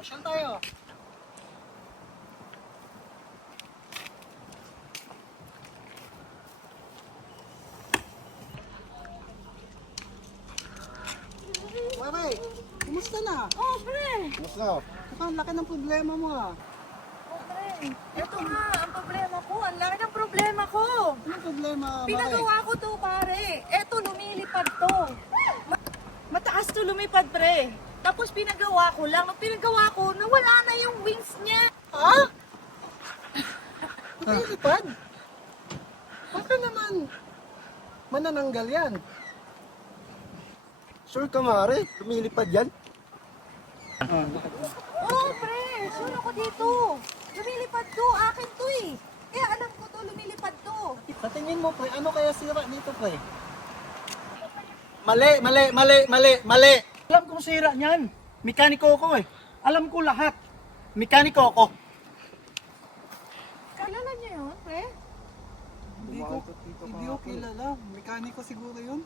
Pasyal tayo. Pare, kumusta na? Oh, pre! Kumusta? Ang laki ng problema mo ah. Oh, pre! Ito nga, ang problema ko. Ang laki ng problema ko. Anong problema, Mare? Pinagawa ko to, pare. Eto, lumilipad to. Mataas to lumipad, pre. Tapos pinagawa ko lang. Nung pinagawa ko, nawala na yung wings niya. Ha? Lumilipad? Baka naman manananggal yan. Sure ka, Mare? Lumilipad yan? Oh, pre. Sure ako dito. Lumilipad to. Akin to eh. Kaya alam ko to, lumilipad to. Sa tingin mo, pre, ano kaya sira dito, pre? Mali! Alam kong sira niyan. Mekaniko ko eh. Alam ko lahat. Mekaniko ko. Kalala niyo yun, pre? Hindi ko kilala. Mekaniko siguro yun.